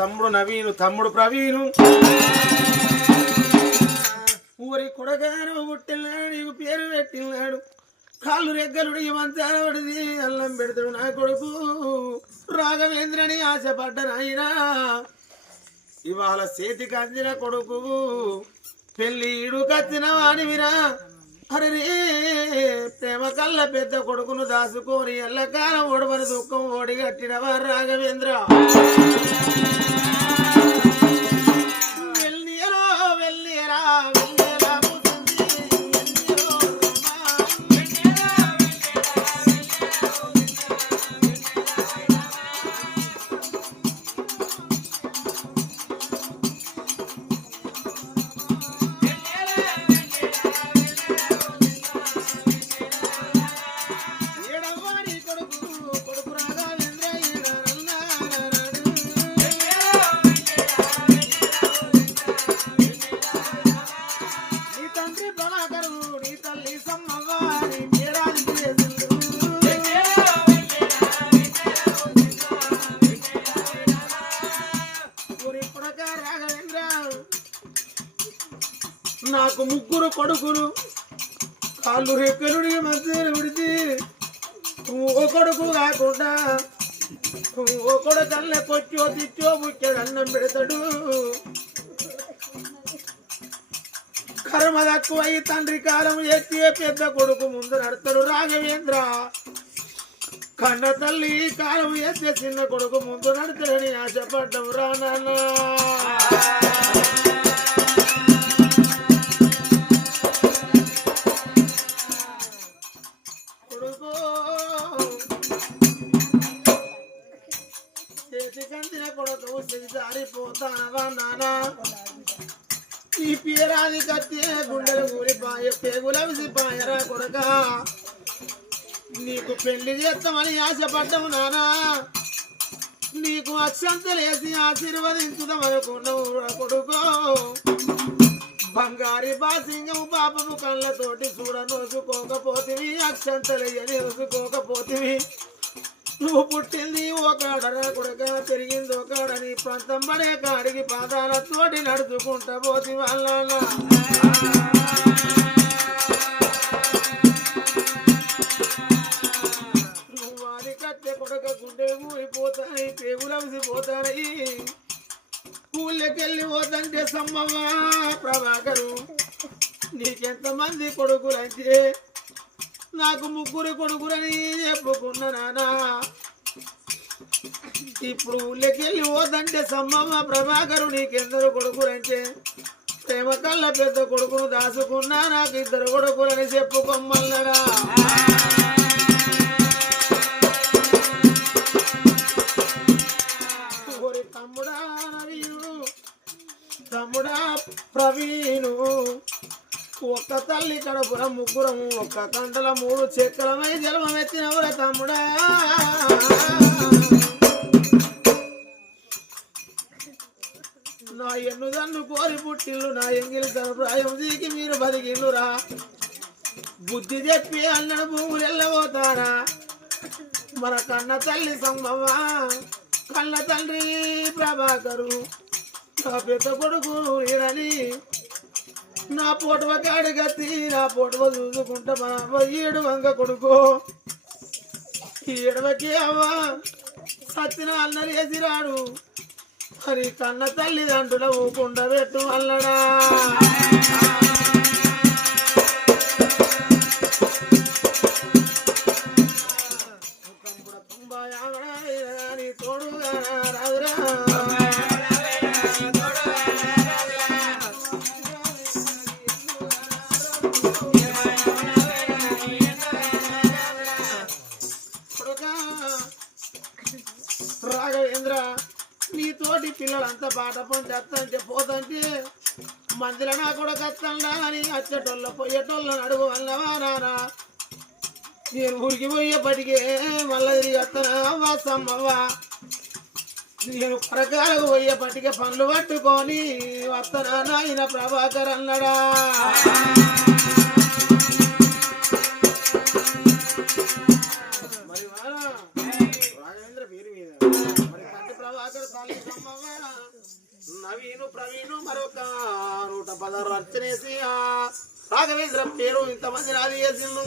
తమ్ముడు నవీను తమ్ముడు ప్రవీణు. ఊరి కొడగాను పుట్టినాడు నీకు పేరు పెట్టినాడు కాళ్ళు రెగ్గలుడి మంచాడది అల్లం పెడతాడు నా కొడుకు. రాఘవేంద్రని ఆశపడ్డ నాయనా. ఇవాళ చేతికి అందిన కొడుకు పెళ్ళి పెళ్ళి కత్తిన వాడివిరా. అరే రే ప్రేమ కళ్ళ పెద్ద కొడుకును దాసుకొని ఎల్లకాలం ఓడవని దుఃఖం ఓడిగట్టినవా రాఘవేంద్ర? నాకు ముగ్గురు కొడుకులు. కాళ్ళు రెక్కలుడి మధ్య విడిచి ఓ కొడుకు కాకుండా ఓ కొడుకల్లే కొచ్చో తిచ్చో ముచ్చాడు అన్నం పెడతాడు. కర్మ తక్కువై తండ్రి కాలం ఎత్తి పెద్ద కొడుకు ముందు నడతాడు రాఘవేంద్ర. కన్న తల్లి కాలం ఎత్తే చిన్న కొడుకు ముందు నడతాడని ఆశపడ్డం రా నాన్న. చేతి కందిన కొడుకు నానా? ఈ పేరాది కత్తి గుండెలు ఊరిపాయ పేగుల విసిపాయరా కొడక? నీకు పెళ్ళి చేస్తామని ఆశపడ్డావు నానా? నీకు అక్షంతలేసి ఆశీర్వదించుదాం అనుకున్నావు కొడుకో. బంగారి బాసింగం పాపము కళ్ళతోటి చూడ నోసుకోకపోతివి అక్షంతలయ్యని నోసుకోకపోతివి నువ్వు పుట్టింది ఒకడరా కొడక పెరిగింది ఒకడని ప్రాంతం పడే కాడికి పాదాలతోటి నడుచుకుంటా పోతి వాళ్ళ. నువ్వు వారి కట్టె కొడక గుండె ఊరిపోతాయి పేగులవిసి పోతాయి ఊళ్ళకెళ్ళి పోతంటే సమ్మవ్వ ప్రభాకరు నీకెంతమంది కొడుకులంటే నాకు ముగ్గురు కొడుకురని చెప్పుకున్న నానా. ఇప్పుడు ఊళ్ళకెళ్ళి పోదంటే సమ్మమ్మ ప్రభాకరు నీకెందరు కొడుకురంటే ప్రేమ కళ్ళ పెద్ద కొడుకును దాచుకున్నా నాకు ఇద్దరు కొడుకులని చెప్పుకోమల్లడా ఓరి తమ్ముడా నవీను తమ్ముడా ప్రవీణు ఒక్క తల్లి కడుపున ముగ్గురము ఒక్క కంటల మూడు చక్రమై జలమెత్తినవురా తమ్ముడా. నా ఎన్నుదన్ను కోరి పుట్టిల్లు నా ఎంగిలి సరప్రాయం దీకి మీరు బతికిల్లురా. బుద్ధి చెప్పి అన్నడు భూములు వెళ్ళబోతారా మన కన్న తల్లి సమ్మవ్వ కన్న తండ్రి ప్రభాకరు. నా పెద్ద కొడుకు ఇరని నా పొడవ కాడిగత్తి నా పొడవ చూసుకుంటా మన అవ్వ ఈడు వంగ కొడుకో. ఈ అవ్వ సత్తిన అల్లరి వేసిరాడు మరి కన్న తల్లిదండ్రుల ఊకుండా పెట్టు అల్లడా. తోడుగా రాదురా. నీతోటి పిల్లలంతా పాట పని తెస్తంటే పోతంటే మందుల నా కూడా కత్తండా అని వచ్చేటోళ్ళ పోయేటోళ్ళ అడుగు వల్లవా నానా? నేను ఊరికి పోయేపటికే మళ్ళీ తిరిగి వస్తానా సమ్మవ్వా నేను పరకాలకు పోయేపటికే పనులు పట్టుకొని వస్తానా నాయన ప్రభాకర్ అన్నడా? మరొక నూట పదహారు అర్చనేసి రాఘవేంద్ర పేరు ఇంతమంది రాజు చేసిండు